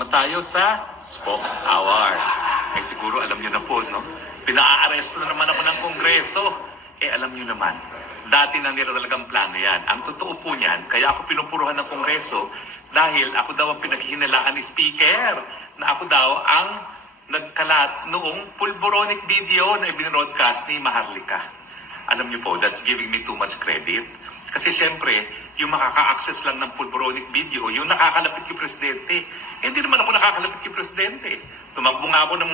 naman tayo sa Spokes Hour. Eh siguro alam niyo na po, no? Pinaa-aresto na naman ako ng Kongreso. Eh alam niyo naman, dati na nila talagang plano yan. Ang totoo po niyan, kaya ako pinupuruhan ng Kongreso dahil ako daw ang pinaghihinalaan ni Speaker na ako daw ang nagkalat noong pulboronic video na ibinroadcast ni Maharlika. Alam niyo po, that's giving me too much credit. Kasi syempre, yung makaka-access lang ng pulboronic video, yung nakakalapit kay Presidente. Eh, hindi naman ako nakakalapit kay Presidente. Tumakbo nga ako ng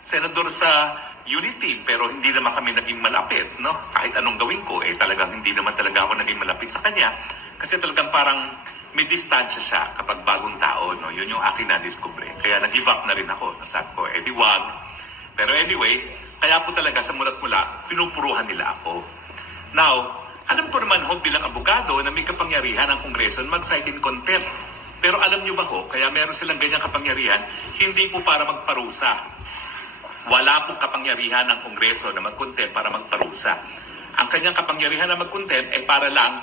senador sa Unity, pero hindi naman kami naging malapit, no? Kahit anong gawin ko, eh talagang hindi naman talaga ako naging malapit sa kanya. Kasi talagang parang may distansya siya kapag bagong tao, no? Yun yung akin na-discover. Kaya nag-give up na rin ako. Nasabi ko, eh wag. Pero anyway, kaya po talaga sa mulat mula, pinupuruhan nila ako. Now, alam ko naman ho bilang abogado na may kapangyarihan ang Kongreso na mag-cite in contempt. Pero alam niyo ba ho, kaya meron silang ganyang kapangyarihan, hindi po para magparusa. Wala pong kapangyarihan ng Kongreso na mag-contempt para magparusa. Ang kanyang kapangyarihan na mag-contempt ay para lang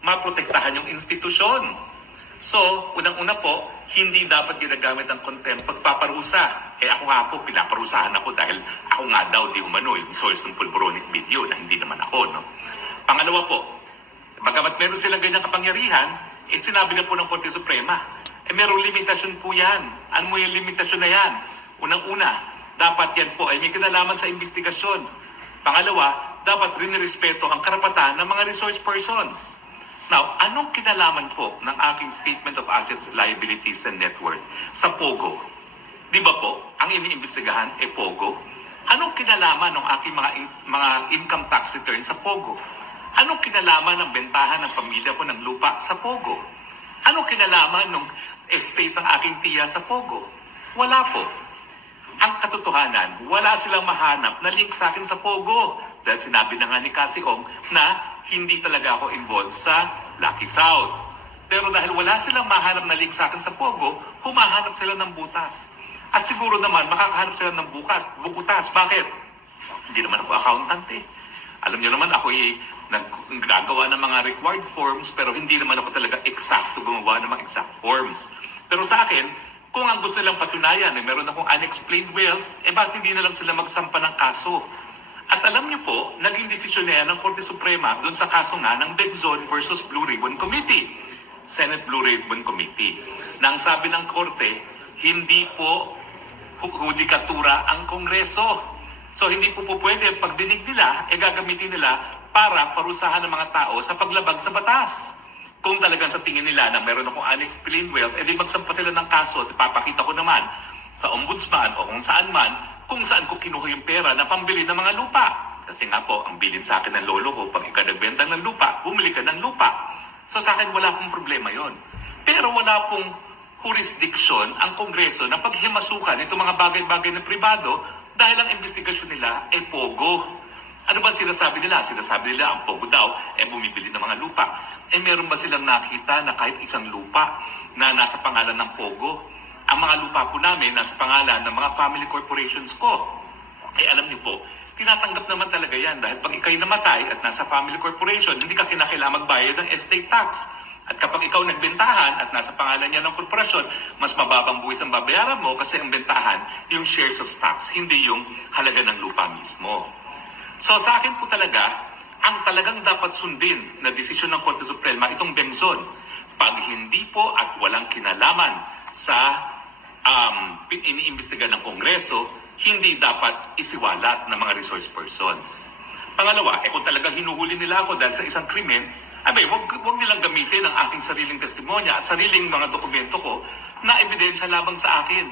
maprotektahan yung institusyon. So, unang-una po, hindi dapat ginagamit ang contempt pagpaparusa. Eh ako nga po, pinaparusahan ako dahil ako nga daw di umano yung source ng pulboronic video na hindi naman ako. No? Pangalawa po, bagamat meron silang ganyang kapangyarihan, eh sinabi na po ng Korte Suprema, eh merong limitasyon po yan. Ano mo yung limitasyon na yan? Unang-una, dapat yan po ay may kinalaman sa investigasyon. Pangalawa, dapat rin respeto ang karapatan ng mga resource persons. Now, anong kinalaman po ng aking Statement of Assets, Liabilities and Net Worth sa POGO? Di ba po, ang iniimbestigahan ay POGO? Anong kinalaman ng aking mga, in- mga income tax return sa POGO? Anong kinalaman ng bentahan ng pamilya ko ng lupa sa POGO? Anong kinalaman ng estate ng aking tiya sa POGO? Wala po. Ang katotohanan, wala silang mahanap na link sa akin sa Pogo. Dahil sinabi na nga ni Cassie Ong na hindi talaga ako involved sa Lucky South. Pero dahil wala silang mahanap na link sa akin sa Pogo, humahanap sila ng butas. At siguro naman, makakahanap sila ng bukas, bukutas. Bakit? Hindi naman ako accountant eh. Alam niyo naman, ako ay naggagawa ng mga required forms, pero hindi naman ako talaga eksakto gumawa ng mga exact forms. Pero sa akin, kung ang gusto nilang patunayan, eh, meron akong unexplained wealth, eh bakit hindi na lang sila magsampa ng kaso? At alam niyo po, naging desisyon na yan ng Korte Suprema doon sa kaso nga ng Bexon versus Blue Ribbon Committee. Senate Blue Ribbon Committee. Na ang sabi ng Korte, hindi po hudikatura ang Kongreso. So hindi po po pwede ang pagdinig nila, e gagamitin nila para parusahan ng mga tao sa paglabag sa batas. Kung talagang sa tingin nila na meron akong unexplained wealth, edi magsampa sila ng kaso at papakita ko naman sa ombudsman o kung saan man, kung saan ko kinuha yung pera na pambili ng mga lupa. Kasi nga po, ang bilin sa akin ng lolo ko, pag ikaw nagbenta ng lupa, bumili ka ng lupa. So sa akin, wala pong problema yon. Pero wala pong jurisdiction ang Kongreso na paghimasukan itong mga bagay-bagay na pribado dahil ang investigasyon nila ay pogo. Ano ba sinasabi nila? Sinasabi nila ang pogo daw ay bumibili ng mga lupa. Eh meron ba silang nakita na kahit isang lupa na nasa pangalan ng pogo? Ang mga lupa po namin nasa pangalan ng mga family corporations ko. Eh alam niyo po, tinatanggap naman talaga yan dahil pag ikaw'y namatay at nasa family corporation, hindi ka kinakailangan magbayad ng estate tax. At kapag ikaw nagbentahan at nasa pangalan niya ng korporasyon, mas mababang buwis ang babayaran mo kasi ang bentahan yung shares of stocks, hindi yung halaga ng lupa mismo. So sa akin po talaga, ang talagang dapat sundin na desisyon ng Korte Suprema itong Bengzon. Pag hindi po at walang kinalaman sa um, iniimbestiga ng Kongreso, hindi dapat isiwalat ng mga resource persons. Pangalawa, eh kung talagang hinuhuli nila ako dahil sa isang krimen, abay, wag, wag nilang gamitin ang aking sariling testimonya at sariling mga dokumento ko na ebidensya lamang sa akin.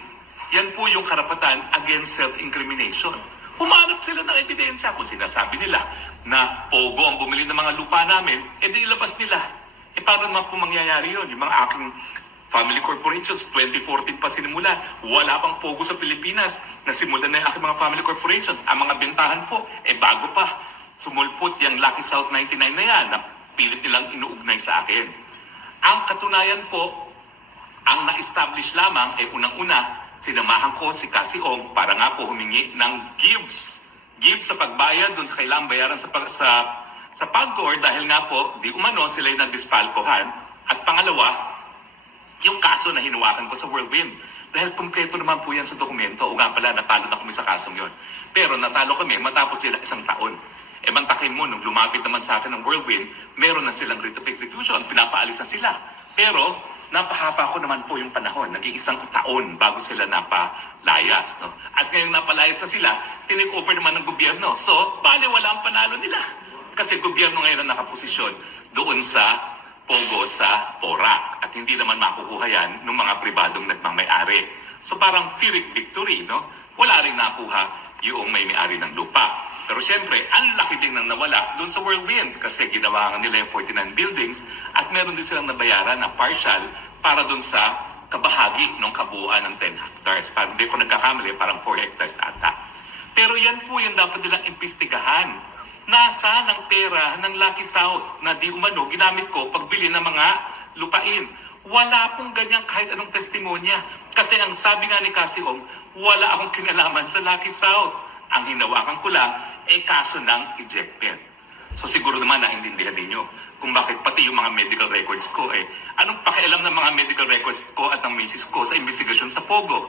Yan po yung karapatan against self-incrimination. Humanap sila ng ebidensya kung sinasabi nila na pogo ang bumili ng mga lupa namin, eh di ilabas nila. Eh paano naman po mangyayari yun? Yung mga aking family corporations, 2014 pa sinimula. Wala pang pogo sa Pilipinas. Nasimulan na yung aking mga family corporations. Ang mga bentahan po, eh bago pa. Sumulpot yung Lucky South 99 na yan na pilit nilang inuugnay sa akin. Ang katunayan po, ang na-establish lamang ay unang-una, sinamahan ko si Cassie Ong para nga po humingi ng gives. Gives sa pagbayad dun sa kailangang bayaran sa, pag, sa, sa PAGCOR dahil nga po, di umano sila yung nagdispalkohan. At pangalawa, yung kaso na hinuwakan ko sa Whirlwind. Dahil kumpleto naman po yan sa dokumento. O nga pala, natalo na kami sa kasong yon. Pero natalo kami matapos sila isang taon. E mantakin mo, nung lumapit naman sa akin ng whirlwind, meron na silang writ of execution, pinapaalis na sila. Pero, napahaba ko naman po yung panahon. Naging isang taon bago sila napalayas. No? At ngayong napalayas na sila, tinake over naman ng gobyerno. So, bale wala ang panalo nila. Kasi gobyerno ngayon ang nakaposisyon doon sa Pogo sa Porac. At hindi naman makukuha yan ng mga pribadong nagmamayari. So parang Pyrrhic victory, no? Wala rin nakuha yung may may-ari ng lupa. Pero syempre, ang laki din nang nawala doon sa whirlwind kasi ginawa nila yung 49 buildings at meron din silang nabayaran na partial para doon sa kabahagi ng kabuuan ng 10 hectares. Parang hindi ko nagkakamali, parang 4 hectares ata. Pero yan po yung dapat nilang imbestigahan. Nasa ng pera ng Lucky South na di umano ginamit ko pagbili ng mga lupain. Wala pong ganyan kahit anong testimonya. Kasi ang sabi nga ni Cassie Ong, wala akong kinalaman sa Lucky South. Ang hinawakan ko lang, eh kaso ng ejectment. So siguro naman naintindihan ninyo kung bakit pati yung mga medical records ko eh, anong pakialam ng mga medical records ko at ng misis ko sa investigasyon sa Pogo?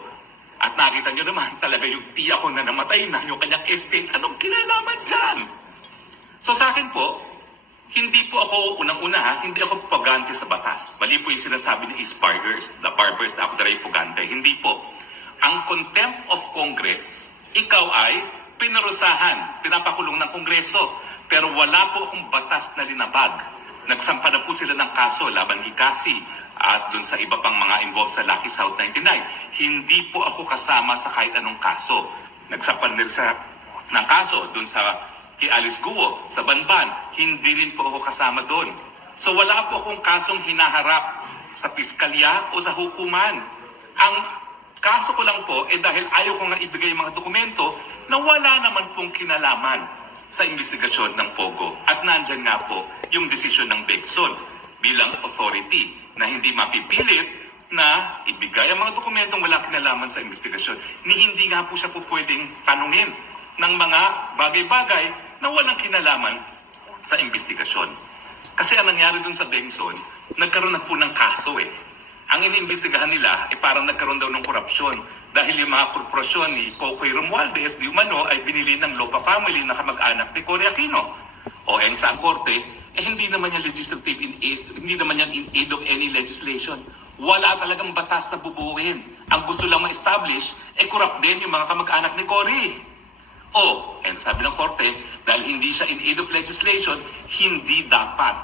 At nakita nyo naman talaga yung tiya ko na namatay na yung kanyang estate. Anong kinalaman dyan? So sa akin po, hindi po ako unang-una ha, hindi ako pugante sa batas. Mali po yung sinasabi ni East the Barbers na ako daray pugante. Hindi po. Ang contempt of Congress, ikaw ay pinarusahan, pinapakulong ng Kongreso. Pero wala po akong batas na linabag. Nagsampa na po sila ng kaso laban kay Cassie at dun sa iba pang mga involved sa Lucky South 99. Hindi po ako kasama sa kahit anong kaso. Nagsampa nila sa ng kaso dun sa kay Alice Guo sa Banban. Hindi rin po ako kasama doon. So wala po akong kasong hinaharap sa piskalya o sa hukuman. Ang kaso ko lang po, eh dahil ayaw ko nga ibigay mga dokumento na wala naman pong kinalaman sa investigasyon ng Pogo. At nandyan nga po yung desisyon ng Begson bilang authority na hindi mapipilit na ibigay ang mga dokumentong wala kinalaman sa investigasyon ni hindi nga po siya po pwedeng tanungin ng mga bagay-bagay na walang kinalaman sa investigasyon. Kasi ang nangyari dun sa Bengson, nagkaroon na po ng kaso eh. Ang iniimbestigahan nila ay parang nagkaroon daw ng korupsyon dahil yung mga korporasyon ni Cocoy Romualdez di umano ay binili ng Lopa family na kamag-anak ni Cory Aquino. O eh sa korte, eh hindi naman yan legislative in aid, hindi naman yan in aid of any legislation. Wala talagang batas na bubuuin. Ang gusto lang ma-establish, eh corrupt din yung mga kamag-anak ni Cory. O, and sabi ng korte, dahil hindi siya in aid of legislation, hindi dapat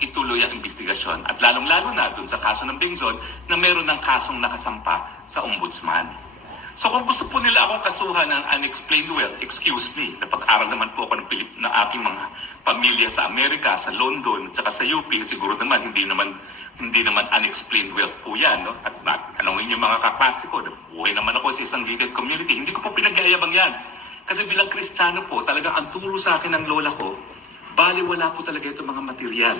ituloy ang investigasyon. At lalong-lalo na dun sa kaso ng Bengzon na meron ng kasong nakasampa sa ombudsman. So kung gusto po nila akong kasuhan ng unexplained wealth, excuse me, napag-aral naman po ako ng, Pilip, ng aking mga pamilya sa Amerika, sa London, at sa UP, siguro naman hindi naman hindi naman unexplained wealth po yan. No? At na, anongin yung mga kaklase ko, buhay naman ako sa isang gated community, hindi ko po pinag-aayabang yan. Kasi bilang Kristiyano po, talagang ang turo sa akin ng lola ko, bali wala po talaga itong mga material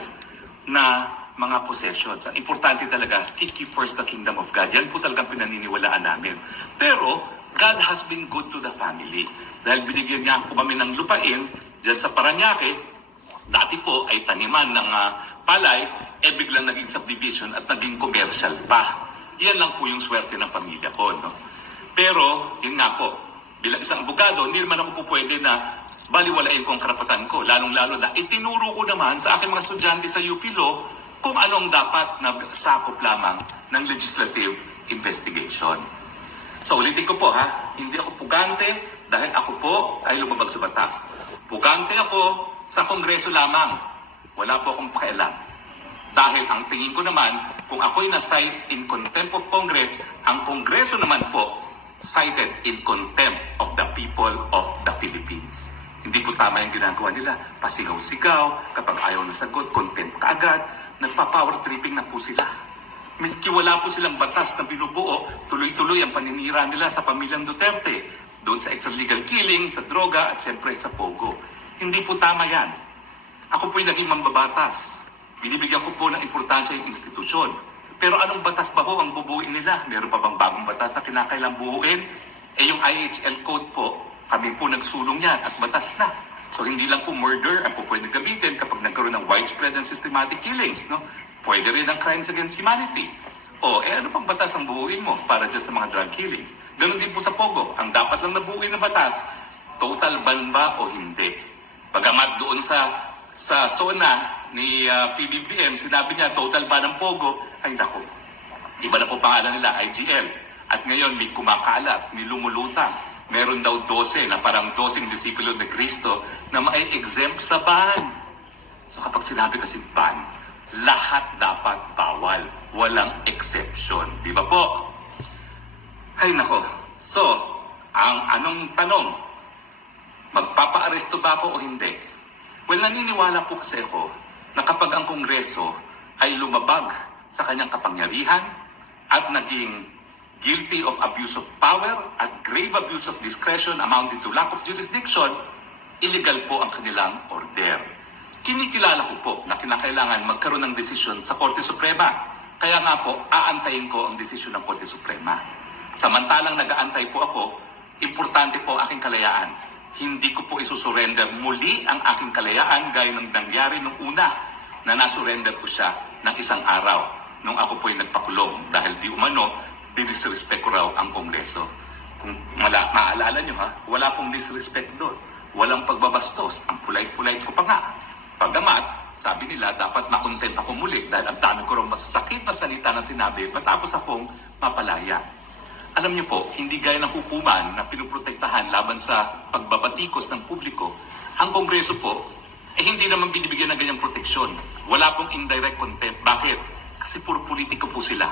na mga possessions. Ang importante talaga, seek ye first the kingdom of God. Yan po talagang pinaniniwalaan namin. Pero, God has been good to the family. Dahil binigyan niya po kami ng lupain dyan sa Paranaque, dati po ay taniman ng ah, palay, eh biglang naging subdivision at naging commercial pa. Yan lang po yung swerte ng pamilya ko. No? Pero, yun nga po, bilang isang abogado, hindi naman ako po pwede na baliwalain ko ang karapatan ko. Lalong-lalo na itinuro ko naman sa aking mga estudyante sa UP Law kung anong dapat na sakop lamang ng legislative investigation. So ulitin ko po ha, hindi ako pugante dahil ako po ay lumabag sa batas. Pugante ako sa Kongreso lamang. Wala po akong pakialam. Dahil ang tingin ko naman, kung ako'y na-cite in contempt of Congress, ang Kongreso naman po cited in contempt of the people of the Philippines. Hindi po tama yung ginagawa nila. Pasigaw-sigaw, kapag ayaw na sagot, contempt kaagad. Nagpa-power tripping na po sila. Miski wala po silang batas na binubuo, tuloy-tuloy ang paninira nila sa pamilyang Duterte. Doon sa extralegal killing, sa droga, at syempre sa pogo. Hindi po tama yan. Ako po'y naging mambabatas. Binibigyan ko po ng importansya yung institusyon. Pero anong batas ba ho ang bubuin nila? Meron pa bang bagong batas na kinakailang buuin? Eh yung IHL code po, kami po nagsulong yan at batas na. So hindi lang po murder ang po pwede gamitin kapag nagkaroon ng widespread and systematic killings. No? Pwede rin ang crimes against humanity. O, eh ano pang batas ang buuin mo para dyan sa mga drug killings? Ganon din po sa Pogo. Ang dapat lang nabuuin na batas, total ban ba o hindi? Bagamat doon sa sa SONA ni ah, PBBM, sinabi niya total ban ng Pogo, ay nako, Iba na po pangalan nila, IGL. At ngayon may kumakalat, may lumulutang. Meron daw 12 na parang 12 disipulo ni Kristo na ma-exempt sa ban. So kapag sinabi kasi ban, lahat dapat bawal. Walang exception. Di ba po? Ay nako. So, ang anong tanong? Magpapa-aresto ba ako o hindi? Well, naniniwala po kasi ako na kapag ang Kongreso ay lumabag sa kanyang kapangyarihan at naging guilty of abuse of power at grave abuse of discretion amounting to lack of jurisdiction, illegal po ang kanilang order. Kinikilala ko po na kinakailangan magkaroon ng desisyon sa Korte Suprema. Kaya nga po, aantayin ko ang desisyon ng Korte Suprema. Samantalang nag-aantay po ako, importante po ang aking kalayaan. Hindi ko po isusurrender muli ang aking kalayaan gaya ng nangyari nung una na nasurrender ko siya ng isang araw nung ako po ay nagpakulong dahil di umano, dinisrespect ko raw ang Kongreso. Kung mala, maalala nyo ha, wala pong disrespect doon. Walang pagbabastos. Ang polite-polite ko pa nga. Pagamat, sabi nila, dapat makontent ako muli dahil ang dami ko rin masasakit na salita na sinabi matapos akong mapalaya. Alam niyo po, hindi gaya ng hukuman na pinuprotektahan laban sa pagbabatikos ng publiko, ang Kongreso po, eh hindi naman binibigyan ng ganyang proteksyon. Wala pong indirect contempt. Bakit? Kasi puro politiko po sila.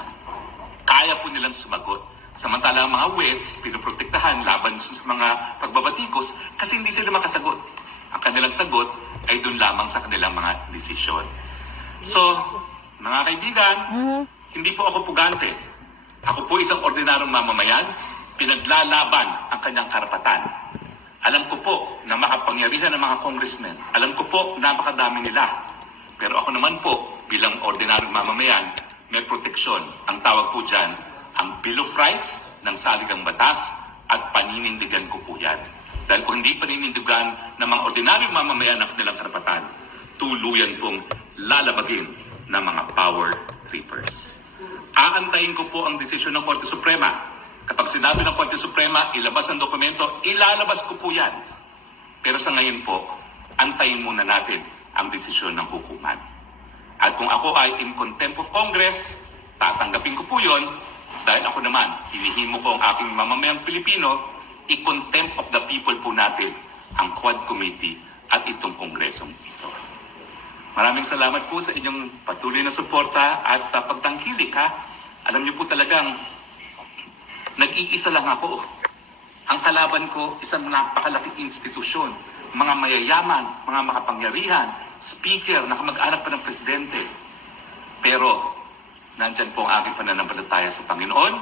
Kaya po nilang sumagot. Samantala ang mga West, pinuprotektahan laban sa mga pagbabatikos kasi hindi sila makasagot. Ang kanilang sagot ay doon lamang sa kanilang mga desisyon. So, mga kaibigan, hindi po ako pugante. Ako po isang ordinaryong mamamayan, pinaglalaban ang kanyang karapatan. Alam ko po na makapangyarihan ng mga congressmen. Alam ko po napakadami nila. Pero ako naman po, bilang ordinaryong mamamayan, may proteksyon. Ang tawag po dyan, ang Bill of Rights ng saligang batas at paninindigan ko po yan. Dahil kung hindi paninindigan ng mga ordinaryong mamamayan ang kanilang karapatan, tuluyan pong lalabagin ng mga power trippers. Aantayin ko po ang desisyon ng Korte Suprema. Kapag sinabi ng Korte Suprema, ilabas ang dokumento, ilalabas ko po yan. Pero sa ngayon po, antayin muna natin ang desisyon ng hukuman. At kung ako ay in contempt of Congress, tatanggapin ko po yon dahil ako naman, hinihimo ko ang aking mamamayang Pilipino, i-contempt of the people po natin ang Quad Committee at itong Kongresong ito. Maraming salamat po sa inyong patuloy na suporta at uh, pagtangkilik ha. Alam niyo po talagang nag-iisa lang ako. Ang kalaban ko, isang napakalaking institusyon. Mga mayayaman, mga makapangyarihan, speaker, nakamag-anak pa ng presidente. Pero, nandyan po ang aking pananampalataya sa Panginoon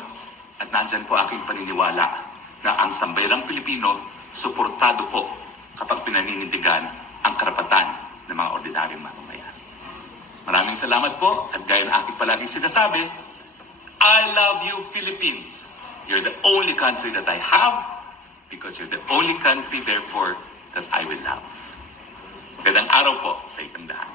at nandyan po aking paniniwala na ang sambayang Pilipino suportado po kapag pinaninindigan ang karapatan ng mga ordinaryong mamamayan. Maraming salamat po at gaya ng aking palaging sinasabi, I love you Philippines. You're the only country that I have because you're the only country therefore that I will love. Magandang araw po sa itong lahat.